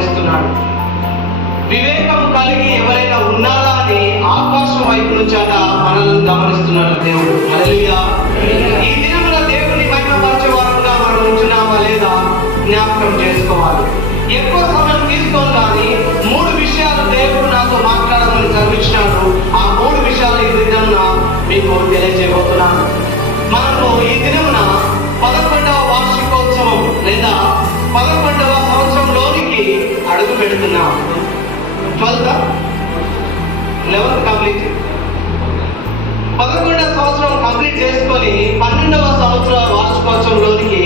గమనిస్తున్నాడు. వివేకం కలిగి ఎవరైనా ఉన్నారా అని ఆకాశం వైపు నుంచి మనల్ని గమనిస్తున్నాడు దేవుడు. హల్లెలూయా. ఈ దినమున దేవుని మహిమపరిచే వారంగా మనం ఉంటున్నామా లేదా జ్ఞాపకం చేసుకోవాలి. ఎక్కువ సమయం తీసుకోవాలి, కానీ 3 విషయాలు దేవుడు నాతో మాట్లాడమని చదివించినాడు. ఆ 3 విషయాలు ఈ దినమున మీకు తెలియజేయబోతున్నాను. మనము ఈ దినమున 11వ వార్షికోత్సవం లేదా 11వ సంవత్సరంలోనికి అడుగు పెడుతున్నాం. 11th కంప్లీట్, 11వ సంవత్సరం కంప్లీట్ చేసుకొని 12వ సంవత్సర వార్షికోత్సవంలోనికి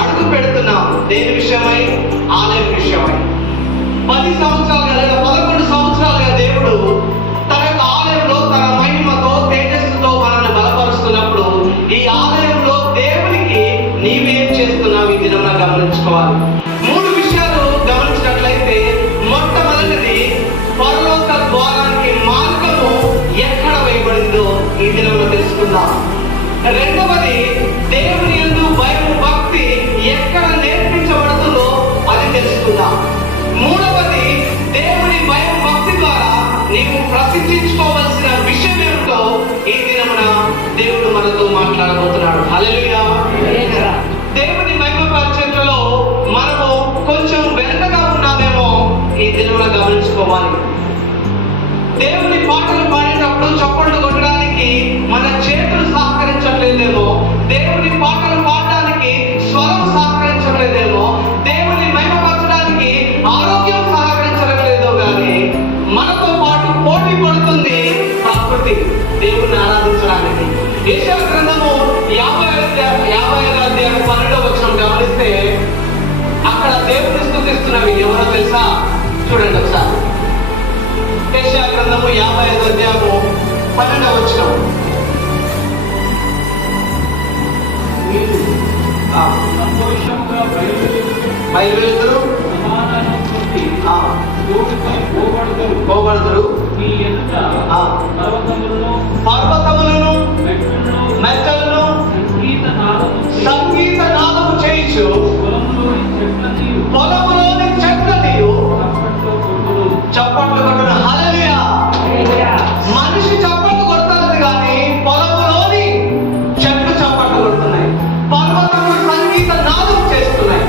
అడుగు పెడుతున్నాం. దేని విషయమై? ఆలయం విషయమై. 10 సంవత్సరాలుగా లేదా 11 సంవత్సరాలుగా దేవుడు తన యొక్క ఆలయంలో తన మహిమతో తేజస్సుతో మనల్ని బలపరుస్తున్నప్పుడు ఈ ఆలయంలో దేవునికి నీవేం చేస్తున్నావు ఈ దినమున గమనించుకోవాలి. 3 విషయాలు గమనించినట్లయితే, మొట్టమొదటిది పరలోక ద్వారానికి మార్గము ఎక్కడ వేయబడిందో ఈ దినమున తెలుసుకుందాం. రెండవది, దేవుని యందు భయం భక్తి ఎక్కడ నేర్పించబడుతుందో అది తెలుసుకుందాం. మూడవది, దేవుని భయం భక్తి ద్వారా నీవు ప్రసిద్ధించుకోవాల్సిన విషయం ఏమిటో ఈ దినమున దేవుడు మనతో మాట్లాడబోతున్నాడు. హల్లెలూయా. దేవుని మహిమ పరిచర్యలో మనము కొంచెం వెనుకగా ఉన్నామేమో ఈ దినమున గమనించుకోవాలి. దేవుని పాటలు పాడేటప్పుడు చప్పట్లు కొట్టడానికి మన చేతులు సహకరించట్లేదేమో, దేవుని పాటలు పాడడానికి స్వరం సహకరించట్లేదేమో, దేవుని మహిమపరచడానికి ఆరోగ్యం సహకరించట్లేదో, కానీ మనతో పాటు పోటీ పడుతుంది ప్రకృతి దేవుని ఆరాధించడానికి. యెషయా గ్రంథము 55వ అధ్యాయం 12వ వచనం గమనిస్తే అక్కడ దేవుని స్తుతిస్తున్నవి ఎవరో తెలుసా? చూడండి ఒకసారి. యెషయా గ్రంథము 55వ అధ్యాయము 12వ వచనం. బయలుదేరుదురు, పోబడుదురు, పర్వతములను మెట్టలను సంగీత నాదము చేయించు, పొలములోని చెట్లనియు చప్పట్లు కొట్టును. హల్లెలూయా. మనిషి చప్పట్లు కొడుతున్నది, కానీ పొలములోని చెట్లు చప్పట్లు కొడుతున్నాయి, పర్వతములు సంగీత నాదం చేస్తున్నాయి.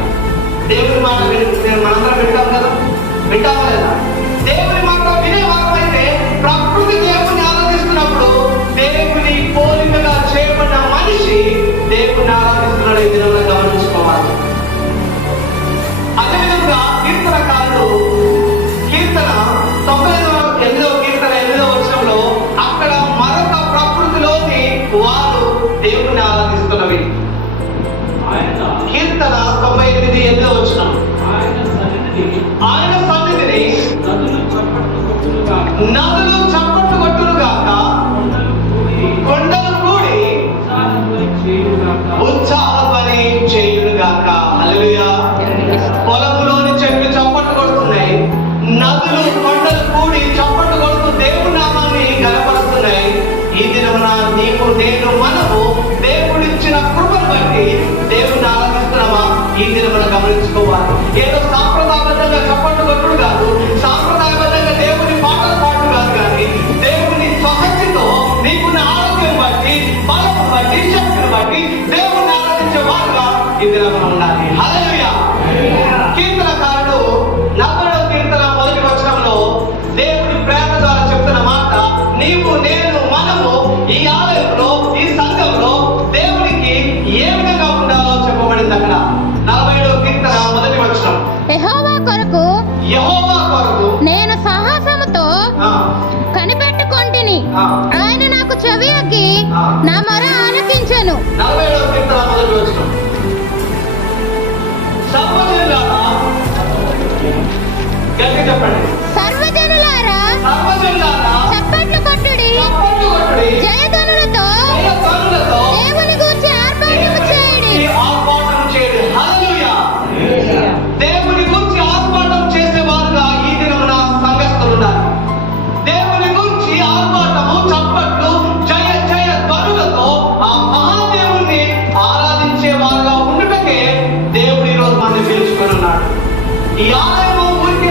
దేవుని మాట మనందరం వింటాం కదా, వింటామా లేదా? దేవుని మాట వినేవారమైతే ప్రకృతి దేవుని ఆరాధిస్తున్నప్పుడు దేవుని పోలికగా చేయబడిన మనిషి దేవుని ఆరాధిస్తున్నాడు ఈ దినంలో గమనించుకోవాలి. అదేవిధంగా కీర్తనకారుడు కీర్తన 98వ కీర్తన 8వ వచనంలో అక్కడ మరొక ప్రకృతిలోని వారు దేవుని ఆరాధిస్తున్నవి. కీర్తన 98 8వ వచనం, ఆయన సన్నిధిని నదులు చప్పట్లు కొట్టునుగాక, కొండలు కూడి ఉత్సాహధ్వని చేయునుగాక. హల్లెలూయా. పొలంలోని చెట్లు చప్పట్లు కొడుతున్నాయి, నదులు కొండలు కూడి చప్పట్లు కొడుతూ దేవుని నామాన్ని గణపరుస్తున్నాయి. ఈ దినమున నీకు నేను మనము దేవుడిచ్చిన కృపను బట్టి దేవుని ఆరాధిస్తున్నామా ఈ దినమున గమనించుకోవాలి. ఏదో సాంప్రదాయబద్ధంగా చప్పట్లు కొట్టుడు కాదు, సాంప్రదాయబద్ధంగా దేవుని పాటలు పాటు కాదు, కానీ దేవుని స్వశక్తితో నీకున్న ఆరోగ్యం బట్టి, బలం బట్టి, శక్తిని బట్టి దేవుని ఆరాధించే వారుగా ఈ దినమున ఉండాలి. హల్లెలూయా. కీర్తనకారుడు 40వ కీర్తన 1వ వచనంలో దేవుని ప్రేమ ద్వారా చెప్తున్న మాట, నీవు నేను మనము ఈ ఆలయంలో ఈ సంఘంలో దేవునికి ఏ విధంగా ఉండాలో చెప్పబడింది అక్కడ. 40వ కీర్తన 1వ వచనం, యెహోవా కొరకు నేను సాహసముతో కనిపెట్టుకొంటిని, ఆయన నాకు చెవియొగ్గి నా మొర ఆలకించెను. 40వ కీర్తన 1వ వచనం, సర్వజనులారా, గట్టిగా చెప్పండి, సర్వజనులారా చప్పట్లు కొట్టుడి, జయధ్వనులతో దేవుని గూర్చి ఆర్భాటము చేయుడి. హల్లెలూయా. దేవుని గూర్చి ఆర్భాటం చేసేవారుగా ఈ దినమున సంఘస్థులు ఉండాలి. దేవుని గూర్చి ఆర్భాటము, చప్పట్లు, జయ జయ ధ్వనులతో ఆ మహాదేవుణ్ణి ఆరాధించే వారుగా ఉండటకే దేవుడు ఈరోజు మనల్ని పిలుచుకొని ఉన్నాడు. ఈ ఆలయము ఊరికి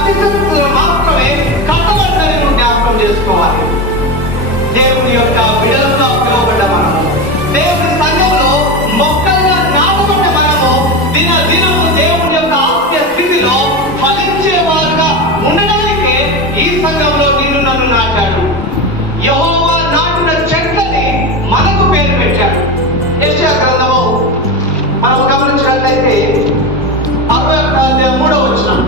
స్థితిగతులు మాత్రమే కట్టబడతారని నువ్వు జ్ఞాపకం చేసుకోవాలి. దేవుని యొక్క బిడ్డలుగా పిలువబడ్డ మనము, దేవుని సంఘంలో మొక్కలుగా నాటబడ్డ మనము దినము దేవుని యొక్క ఆత్మీయ స్థితిలో ఫలించేవారుగా ఉండడానికే ఈ సంఘంలో నిన్ను నన్ను నాటాడు. యెహోవా నాటిన చెట్లని మనకు పేరు పెట్టాడు. యెషయా గ్రంథము మనం గమనించినట్లయితే 61వ అధ్యాయం 3వ వచనం.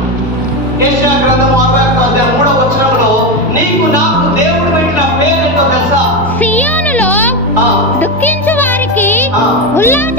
యెషయా గ్రంథము 61వ అధ్యాయం 3వ వచనంలో నీకు నాకు దేవుడు పెట్టిన పేరేంటో తెలుసా? సియోనులో దుఃఖించు వారికి ఉల్లాస